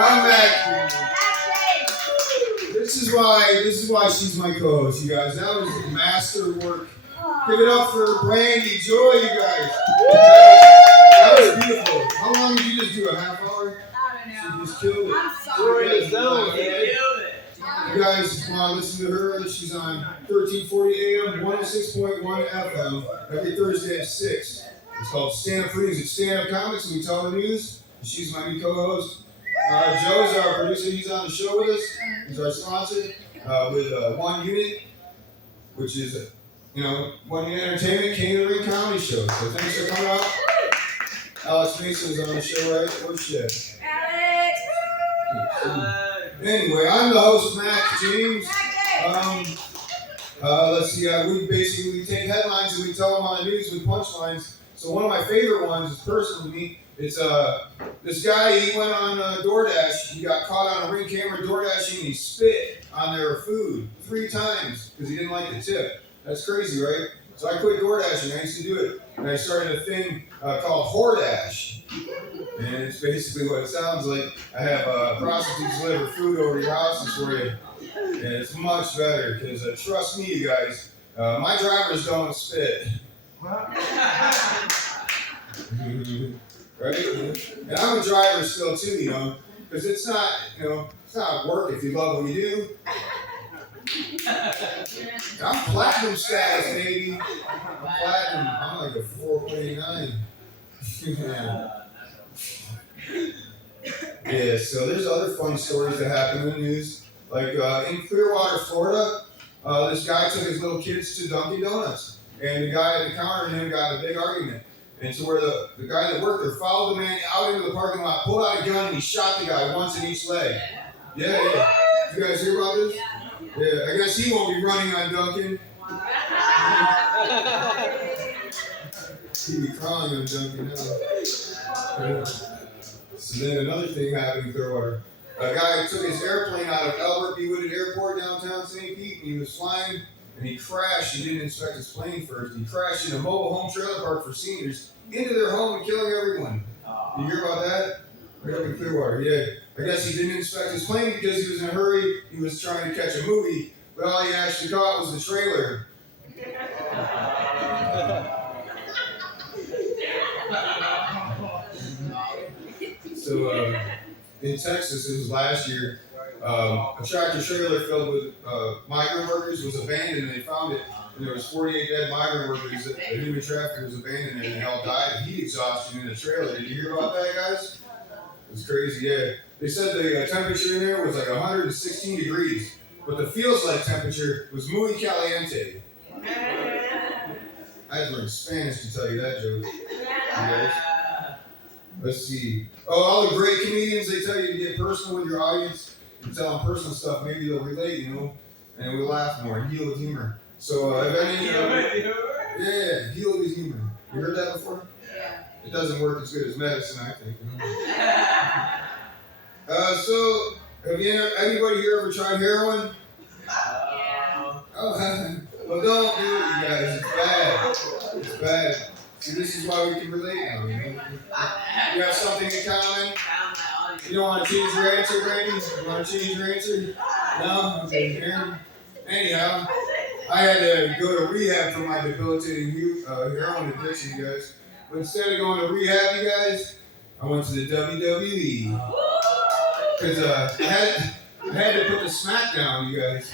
I'm back. This is why she's my co-host, you guys. That was masterwork. Give it up for Brandy Joy, you guys. That was beautiful. How long did you just do? A half hour? I don't know. She just killed it. I'm sorry. You guys want to listen to her? She's on 1340 AM, 106.1 FM every Thursday at 6. It's called Stand Up for News. It's stand-up comics, and we tell the news. She's my new co-host. Joe's our producer. He's on the show with us. He's our sponsor with One Unit, which is, One Unit Entertainment, King of the Ring comedy show. So thanks for coming out. Alex Mason's on the show, right? Where's she at? Alex! Anyway, I'm the host, Mac James. Let's see. We take headlines and we tell them on the news with punchlines. So one of my favorite ones is personal to me. It's this guy. He went on DoorDash. He got caught on a Ring camera DoorDashing. And he spit on their food 3 times because he didn't like the tip. That's crazy, right? So I quit DoorDashing. I used to do it, and I started a thing called Hordash. And it's basically what it sounds like. I have prostitutes deliver food over your houses for you. And it's much better because trust me, you guys, my drivers don't spit. Right? And I'm a driver still too, because it's not work if you love what you do. I'm platinum status, baby. I'm platinum. I'm like a 4.9. Yeah, so there's other fun stories that happen in the news. Like in Clearwater, Florida, this guy took his little kids to Dunkin' Donuts. And the guy at the counter and him got in a big argument. And so where the guy that worked there followed the man out into the parking lot, pulled out a gun, and he shot the guy once in each leg. Yeah. You guys hear about this? Yeah, I guess he won't be running on Dunkin'. He'd be crawling on Dunkin' now. So then another thing happened in Clearwater. A guy took his airplane out of Albert B. Woodard Airport downtown St. Pete, and he was flying, and he crashed. He didn't inspect his plane first. He crashed in a mobile home trailer park for seniors into their home and killing everyone. Did you hear about that? Right up in Clearwater, yeah. I guess he didn't inspect his plane because he was in a hurry. He was trying to catch a movie, but all he actually caught was the trailer. So in Texas, it was last year, a tractor trailer filled with migrant workers was abandoned, and they found it. And there was 48 dead migrant workers. The human trafficker was abandoned, and they all died of heat exhaustion in the trailer. Did you hear about that, guys? It was crazy, yeah. They said the temperature in there was like 116 degrees, but the feels-like temperature was muy caliente. I had learned Spanish to tell you that joke. Yes. Let's see. Oh, all the great comedians, they tell you to get personal with your audience and tell them personal stuff. Maybe they'll relate, and we'll laugh more and heal with humor. So, if any, heal with humor. You heard that before? Yeah. It doesn't work as good as medicine, I think. So, have anybody here ever tried heroin? Yeah. Oh, well, don't do it, you guys. It's bad. It's bad. See, this is why we can relate now. You have something in common? You don't want to change your answer, Brandy? You want to change your answer? No? Okay. Anyhow, I had to go to rehab for my debilitating heroin addiction, you guys. But instead of going to rehab, you guys, I went to the WWE. Because I had to put the smack down, you guys.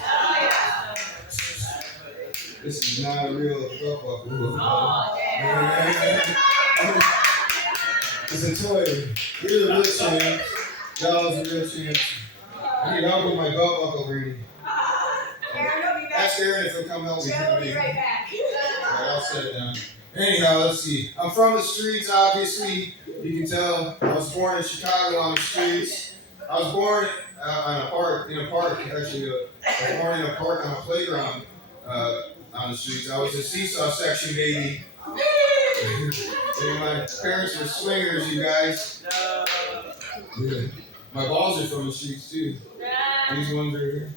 This is not a real belt buckle. It's a toy. You're the real champ. Y'all's the real champ. I need help with my belt buckle, Brady. Ask Aaron if he'll come help me. Joe will be right back. Alright, I'll set it down. Anyhow, let's see. I'm from the streets, obviously. You can tell. I was born in Chicago on the streets. I was born in a park, actually. I was born in a park on a playground on the streets. I was a seesaw section baby. My parents were swingers, you guys. Yeah. My balls are from the streets, too. These ones right here.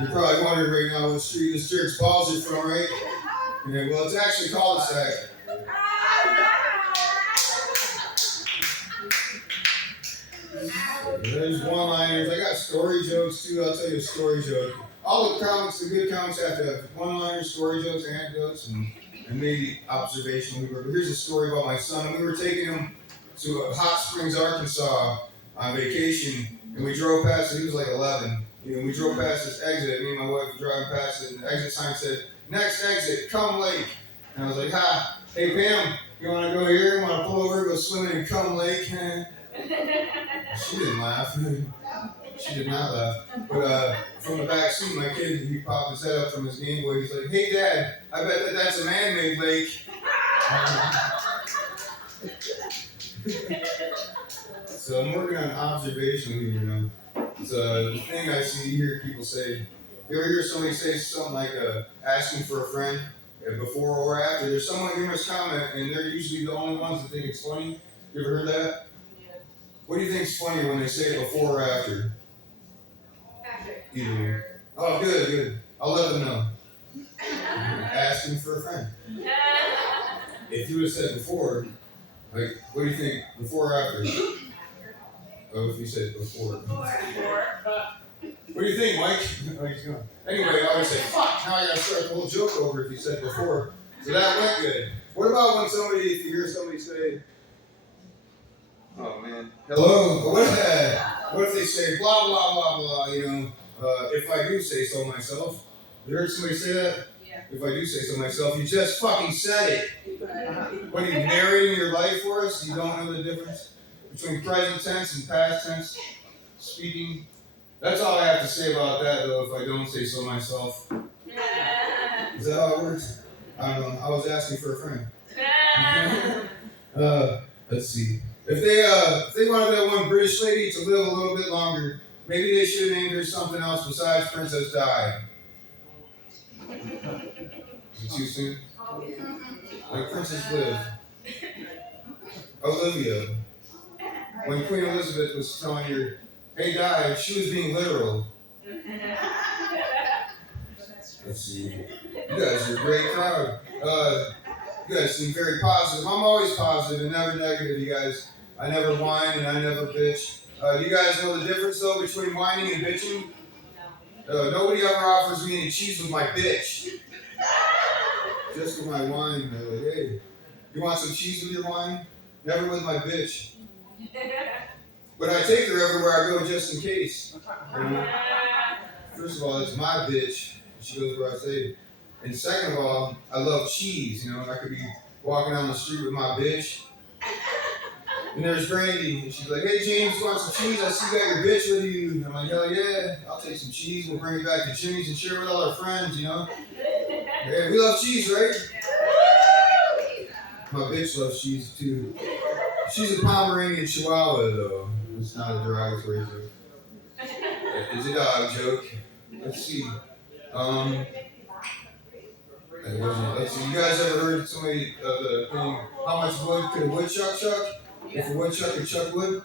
You're probably wondering right now what street this jerk's balls are from, right? Yeah, well, it's actually cul-de-sac. There's one-liners. I got story jokes too. I'll tell you a story joke. All the comics, the good comics, have to have one-liners, story jokes, anecdotes, and maybe observational humor. But here's a story about my son. We were taking him to Hot Springs, Arkansas on vacation, and we drove past it. He was like 11. We drove past this exit. Me and my wife were driving past it, and the exit sign said, "Next exit, Cum Lake." And I was like, "Ha, hey Pam, you want to go here? You want to pull over, go swimming in Cum Lake?" She didn't laugh. She did not laugh. But from the back seat, my kid, he popped his head up from his Game Boy. He's like, "Hey Dad, I bet that's a man-made lake." So I'm working on observational humor now. It's the thing I hear people say. You ever hear somebody say something like asking for a friend before or after? There's someone humorous comment, and they're usually the only ones that think it's funny. You ever heard that? Yeah. What do you think's funny when they say it before or after? Either one. Oh, good. I'll let them know. Asking for a friend. If you would have said before, like, what do you think, before or after? Oh, if you said before. What do you think, Mike? Oh, he's gone. Anyway, I would say, fuck, now I gotta start the whole joke over if you said before. So that went good. What about when if you hear somebody say, "Oh man, hello," what if they say blah, blah, blah, blah, if I do say so myself. You heard somebody say that? Yeah. If I do say so myself, you just fucking said it. When you're narrating your life for us, you don't know the difference between present tense and past tense speaking. That's all I have to say about that, though, if I don't say so myself. Is that how it works? I don't know. I was asking for a friend. Let's see. If they wanted that one British lady to live a little bit longer, maybe they should have named her something else besides Princess Di. Is it too soon? Like Princess Liv. Olivia. When Queen Elizabeth was telling her, "Hey Di," she was being literal. Let's see. You guys are a great crowd. You guys seem very positive. I'm always positive and never negative, you guys. I never whine and I never bitch. Do you guys know the difference, though, between whining and bitching? Nobody ever offers me any cheese with my bitch. Just with my wine. They're like, "Hey, you want some cheese with your wine?" Never with my bitch. But I take her everywhere I go just in case. First of all, it's my bitch. She goes where I say. And second of all, I love cheese. I could be walking down the street with my bitch. And there's Brandy. And she's like, "Hey, James, you want some cheese? I see you got your bitch with you." I'm like, "Hell yeah, I'll take some cheese. We'll bring it back to Jimmy's and share it with all our friends, Hey, we love cheese, right? My bitch loves cheese, too. She's a Pomeranian Chihuahua, though. It's not a derogatory joke. It's a dog joke. Let's see. Let's see. You guys ever heard somebody the thing? How much wood could a woodchuck chuck? If a woodchuck could chuck wood,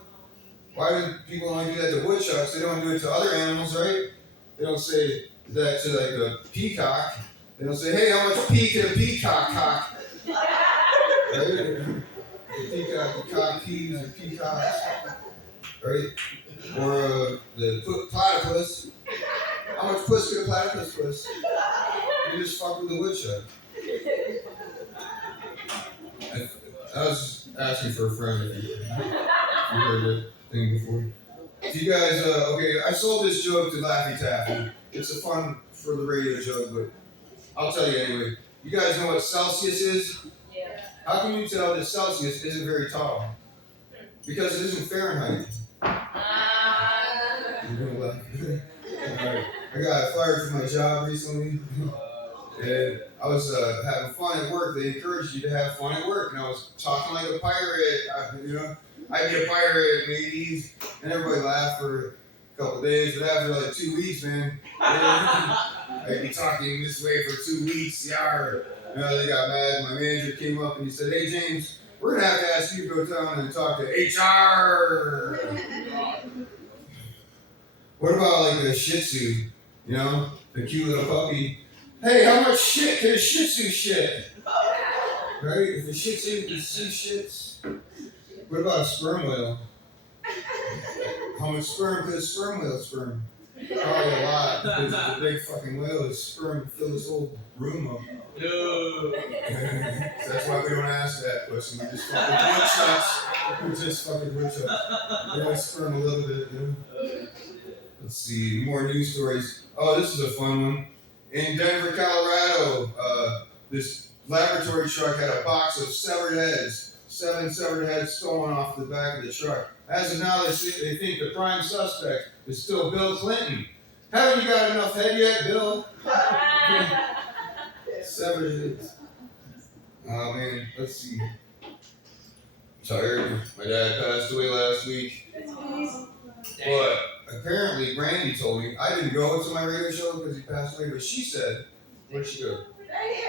why do people only do that to woodchucks? They don't do it to other animals, right? They don't say that to like a peacock. They don't say, "Hey, how much pea can a peacock cock?" Right? The peacock, the cock peas or peacocks, right? Or the platypus. How much puss could a platypus puss? You just fuck with the woodchuck. I was asking for a friend if you heard that thing before. Do you guys, I sold this joke to Laffy Taffy. It's a fun for the radio joke, but I'll tell you anyway. You guys know what Celsius is? Yeah. How can you tell that Celsius isn't very tall? Because it isn't Fahrenheit. Alright. I got fired from my job recently. And I was having fun at work. They encouraged you to have fun at work. And I was talking like a pirate. I'd be a pirate, mateys. And everybody laughed for a couple days. But after like 2 weeks, man, I'd be talking this way for 2 weeks. Yar. They got mad. My manager came up and he said, "Hey, James, we're going to have to ask you to go down and talk to HR. What about like a Shih Tzu? The cute little puppy. Hey, how much shit can a Shih Tzu shit? Right? If a Shih Tzu can see shits. What about a sperm whale? How much sperm could a sperm whale sperm? Probably a lot. Because it's a big fucking whale. His sperm filled this whole room up. No. So that's why we don't ask that question. We just fucking wood shots. We just fucking wood shots. We always sperm a little bit, you know? Let's see, more news stories. Oh, this is a fun one. In Denver, Colorado, this laboratory truck had a box of severed heads. 7 severed heads stolen off the back of the truck. As of now, they think the prime suspect is still Bill Clinton. Haven't you got enough head yet, Bill? Severed heads. Oh man, let's see. Tired. My dad passed away last week. But apparently, Brandy told me, I didn't go to my radio show because he passed away, but she said, where'd she go?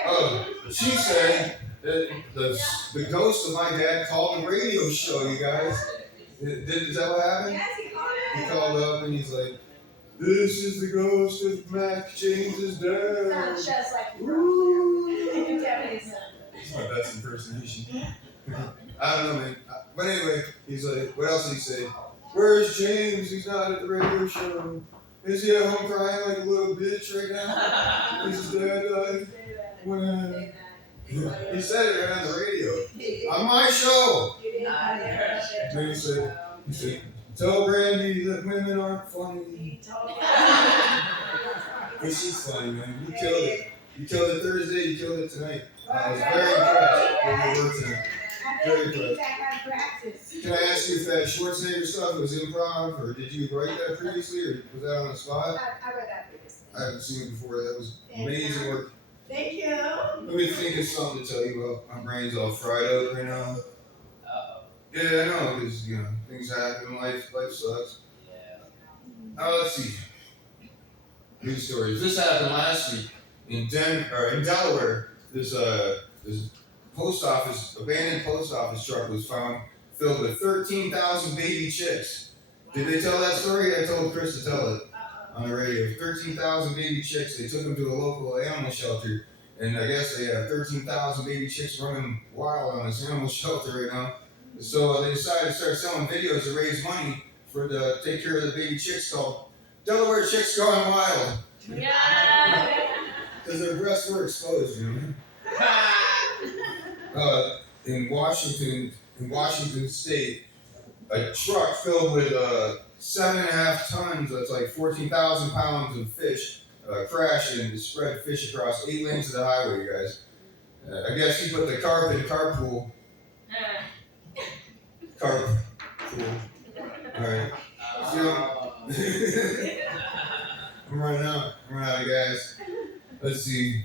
Oh, she said that the ghost of my dad called the radio show, you guys. Is that what happened? Yes, he called it. He called up and he's like, this is the ghost of Mac James's dad. Sounds just like you. Woo! You definitely sound. It's my best impersonation. I don't know, man. But anyway, he's like, what else did he say? Where's James? He's not at the radio show. Is he at home crying like a little bitch right now? Is his dad died? When? He said it right on the radio. On my show. Then he said, tell Brandy that women aren't funny. But she's funny, man. You killed it. You killed it Thursday, you killed it tonight. I was very impressed with your work tonight. Very impressed. Can I ask you if that Schwarzenegger stuff was improv, or did you write that previously, or was that on the spot? I read that previously. I haven't seen it before. That was amazing work. Thank you. Let me think of something to tell you about. My brain's all fried out right now. Yeah, I know, because, you know, things happen, life sucks. Yeah. Let's see. News stories. This happened last week in Delaware. This post office, abandoned post office truck was found filled with 13,000 baby chicks. Did they tell that story? I told Chris to tell it on the radio. 13,000 baby chicks. They took them to a local animal shelter, and I guess they have 13,000 baby chicks running wild on this animal shelter right now. So they decided to start selling videos to raise money to take care of the baby chicks, called Delaware Chicks Going Wild. Yeah. Because their breasts were exposed, you know. In Washington State, a truck filled with 7.5 tons, that's like 14,000 pounds of fish, crashed and spread fish across 8 lanes of the highway, you guys. I guess he put the carp in carpool. Carpool. Alright. So, I'm running out of gas. Let's see.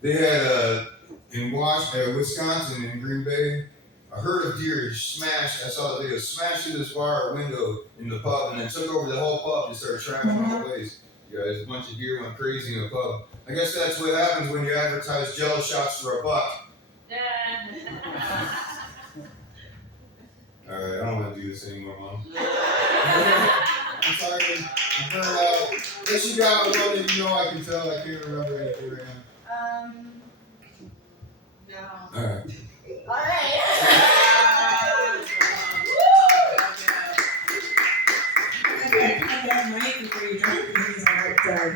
They had in Wisconsin, in Green Bay, a herd of deer smashed. I saw the video. Smashed through this bar window in the pub, and then took over the whole pub and started trashing all the place. You guys, a bunch of deer went crazy in the pub. I guess that's what happens when you advertise Jello shots for $1. All right, I don't want to do this anymore, Mom. I'm tired. I'm burned out. Unless you got one that you know I can tell. I can't remember anything right now. No. All right.